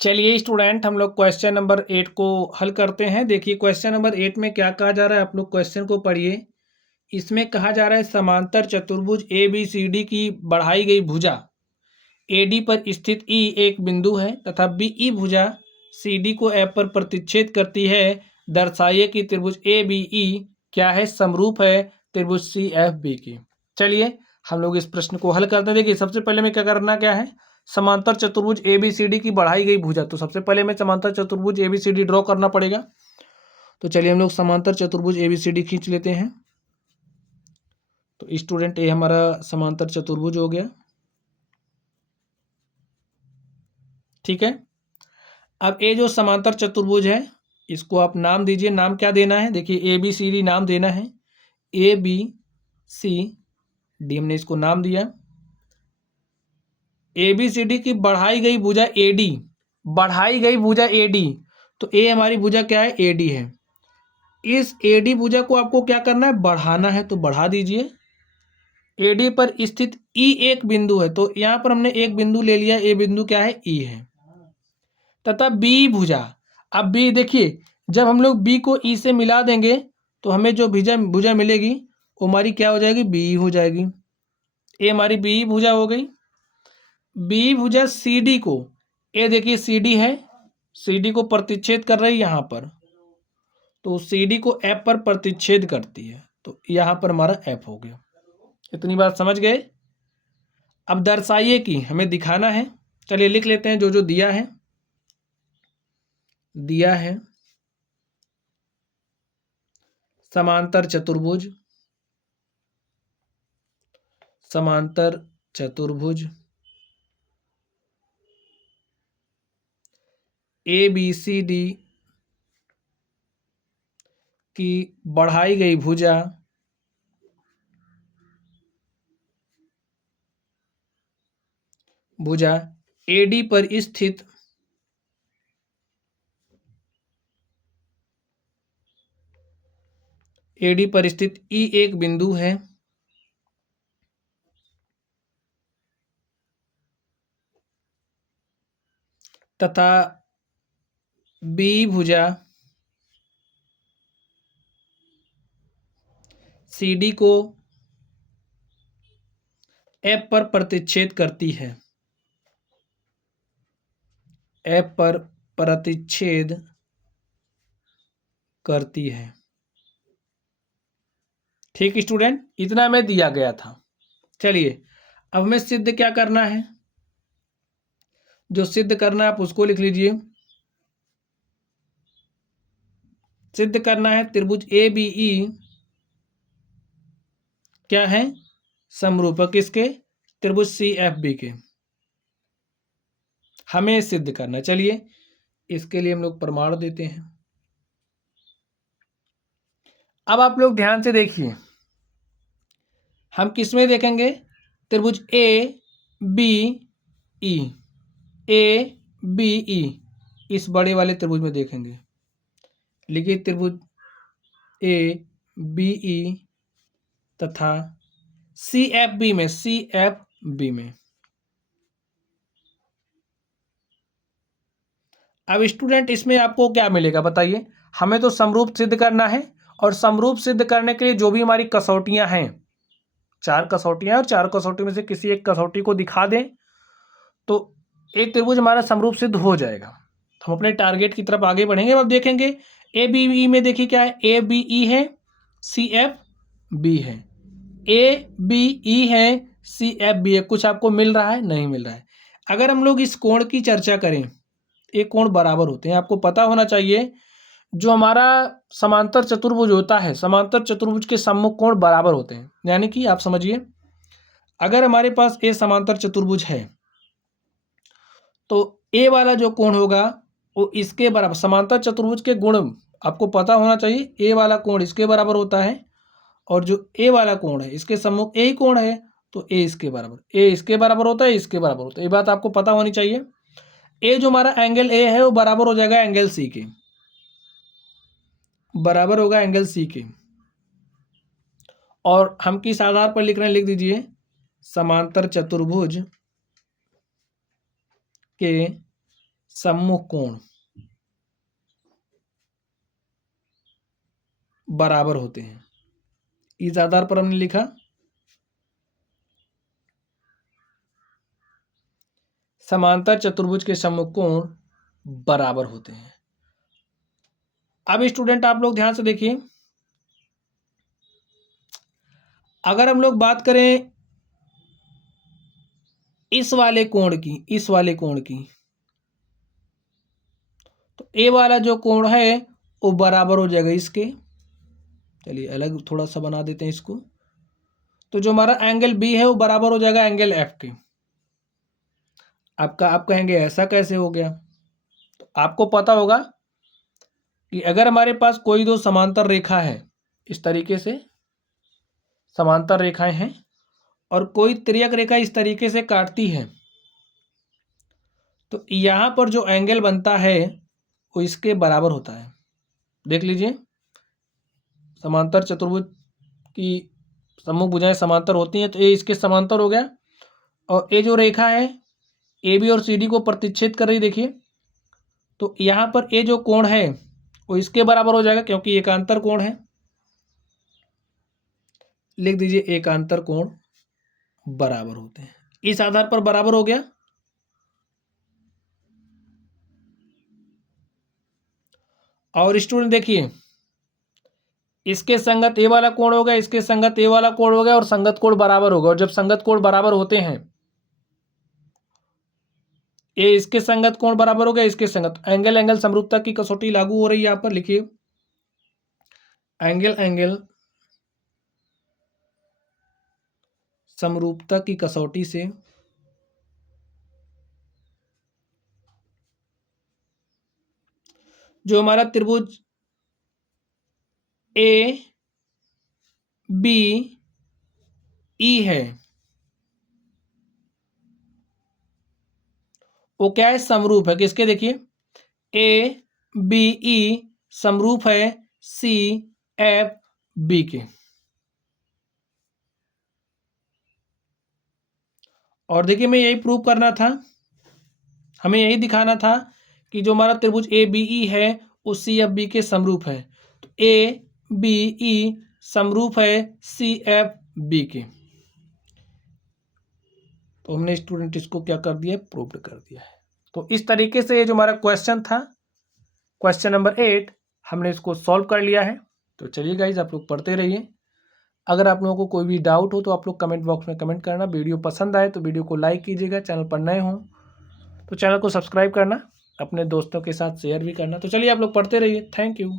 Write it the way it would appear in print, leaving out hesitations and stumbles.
चलिए स्टूडेंट, हम लोग क्वेश्चन नंबर 8 को हल करते हैं। देखिए क्वेश्चन नंबर 8 में क्या कहा जा रहा है, आप लोग क्वेश्चन को पढ़िए। इसमें कहा जा रहा है समांतर चतुर्भुज ए बी सी डी की बढ़ाई गई भुजा AD पर स्थित E एक बिंदु है तथा BE भुजा CD को F पर प्रतिच्छेद करती है। दर्शाइए कि त्रिभुज ABE क्या है, समरूप है त्रिभुज CFB की। चलिए हम लोग इस प्रश्न को हल करते हैं। देखिए सबसे पहले में क्या करना क्या है, समांतर चतुर्भुज ABCD की बढ़ाई गई भुजा। तो सबसे पहले में समांतर चतुर्भुज ABCD ड्रॉ करना पड़ेगा। तो चलिए हम लोग समांतर चतुर्भुज ABCD खींच लेते हैं। तो स्टूडेंट ये हमारा समांतर चतुर्भुज हो गया, ठीक है। अब ये जो समांतर चतुर्भुज है इसको आप नाम दीजिए। नाम क्या देना है, देखिए ABCD नाम देना है। ABCD हमने इसको नाम दिया। ABCD की बढ़ाई गई भुजा AD, बढ़ाई गई भुजा AD, तो A हमारी भुजा क्या है, AD है। इस AD भुजा को आपको क्या करना है, बढ़ाना है, तो बढ़ा दीजिए। AD पर स्थित E एक बिंदु है, तो यहाँ पर हमने एक बिंदु ले लिया, ये बिंदु क्या है, E है। तथा B भुजा, अब B देखिए जब हम लोग B को E से मिला देंगे तो हमें जो भुजा भुजा मिलेगी वो हमारी क्या हो जाएगी, BE हो जाएगी। ये हमारी BE भुजा हो गई। BE भुजा CD को, ये देखिए CD है, CD को प्रतिच्छेद कर रही है यहाँ पर, तो CD को F पर प्रतिच्छेद करती है, तो यहाँ पर हमारा F हो गया। इतनी बात समझ गए। अब दर्शाइए कि हमें दिखाना है। चलिए लिख लेते हैं जो जो दिया है। दिया है समांतर चतुर्भुज, समांतर चतुर्भुज ABCD की बढ़ाई गई भुजा भुजा AD पर स्थित AD पर स्थित E एक बिंदु है तथा B भुजा CD को F पर प्रतिच्छेद करती है, F पर प्रतिच्छेद करती है। ठीक स्टूडेंट, इतना हमें दिया गया था। चलिए अब हमें सिद्ध क्या करना है, जो सिद्ध करना है आप उसको लिख लीजिए। सिद्ध करना है त्रिभुज ABE क्या है, समरूपक किसके, त्रिभुज CFB के। हमें सिद्ध करना, चलिए इसके लिए हम लोग प्रमाण देते हैं। अब आप लोग ध्यान से देखिए, हम किस में देखेंगे, त्रिभुज ABE, ABE इस बड़े वाले त्रिभुज में देखेंगे। लिखिए त्रिभुज ABE तथा CFB में, CFB में। अब स्टूडेंट इसमें आपको क्या मिलेगा बताइए, हमें तो समरूप सिद्ध करना है, और समरूप सिद्ध करने के लिए जो भी हमारी कसौटियां हैं, 4 कसौटियां, और 4 कसौटी में से किसी एक कसौटी को दिखा दें तो एक त्रिभुज हमारा समरूप सिद्ध हो जाएगा। हम अपने टारगेट की तरफ आगे बढ़ेंगे। अब देखेंगे ABE में, देखिए क्या है, ABE है, CFB है, ABE है, CFB है। कुछ आपको मिल रहा है, नहीं मिल रहा है। अगर हम लोग इस कोण की चर्चा करें, एक कोण बराबर होते हैं, आपको पता होना चाहिए। जो हमारा समांतर चतुर्भुज होता है, समांतर चतुर्भुज के सम्मुख कोण बराबर होते हैं। यानी कि आप समझिए, अगर हमारे पास ए समांतर चतुर्भुज है तो ए वाला जो कोण होगा वो इसके बराबर, समांतर चतुर्भुज के गुण आपको पता होना चाहिए। ए वाला कोण इसके बराबर होता है, और जो ए वाला कोण है इसके सम्मुख ए ही कोण है, तो ए इसके बराबर, ए इसके बराबर होता है, इसके बराबर होता है। ये बात आपको पता होनी चाहिए। ए जो हमारा एंगल ए है वो बराबर हो जाएगा एंगल सी के, बराबर होगा एंगल सी के। और हम किस आधार पर लिख रहे हैं, लिख दीजिए समांतर चतुर्भुज के सम्मुख कोण बराबर होते हैं। इस आधार पर हमने लिखा समांतर चतुर्भुज के सम्मुख कोण बराबर होते हैं। अब स्टूडेंट आप लोग ध्यान से देखिए, अगर हम लोग बात करें इस वाले कोण की, तो ए वाला जो कोण है वो बराबर हो जाएगा इसके। चलिए अलग थोड़ा सा बना देते हैं इसको। तो जो हमारा एंगल बी है वो बराबर हो जाएगा एंगल एफ के। आप कहेंगे ऐसा कैसे हो गया? तो आपको पता होगा कि अगर हमारे पास कोई दो समांतर रेखा है, इस तरीके से समांतर रेखाएं हैं, और कोई तिर्यक रेखा इस तरीके से काटती है, तो यहां पर जो एंगल बनता है वो इसके बराबर होता है। देख लीजिए, समांतर चतुर्भुज की सम्मुख भुजाएं समांतर होती हैं, तो ये इसके समांतर हो गया, और ये जो रेखा है ए बी और सी डी को प्रतिच्छेद कर रही, देखिए, तो यहाँ पर ये जो कोण है वो इसके बराबर हो जाएगा, क्योंकि एकांतर कोण है। लिख दीजिए एकांतर कोण बराबर होते हैं। इस आधार पर बराबर हो गया। और स्टूडेंट देखिए, इसके संगत ए वाला कोण हो गया, इसके संगत ए वाला कोण हो गया, और संगत कोण बराबर होगा। और जब संगत कोण बराबर होते हैं, ये इसके संगत कोण बराबर हो गया, इसके संगत, एंगल एंगल समरूपता की कसौटी लागू हो रही है। यहां पर लिखिए एंगल एंगल समरूपता की कसौटी से जो हमारा त्रिभुज ए बी ई है वो क्या है? समरूप है। किसके? देखिए ए बी ई समरूप है सी एफ बी के। और देखिए, मैं यही प्रूव करना था, हमें यही दिखाना था कि जो हमारा त्रिभुज ए बी ई है वो सी एफ बी के समरूप है। तो ए बी ई समरूप है सी एफ बी के। तो हमने स्टूडेंट इसको क्या कर दिया? प्रूव्ड कर दिया है। तो इस तरीके से ये जो हमारा क्वेश्चन था, क्वेश्चन नंबर 8, हमने इसको सॉल्व कर लिया है। तो चलिए गाइज, आप लोग पढ़ते रहिए। अगर आप लोगों को कोई भी डाउट हो तो आप लोग कमेंट बॉक्स में कमेंट करना। वीडियो पसंद आए तो वीडियो को लाइक कीजिएगा। चैनल पर नए हों तो चैनल को सब्सक्राइब करना, अपने दोस्तों के साथ शेयर भी करना। तो चलिए आप लोग पढ़ते रहिए। Thank you.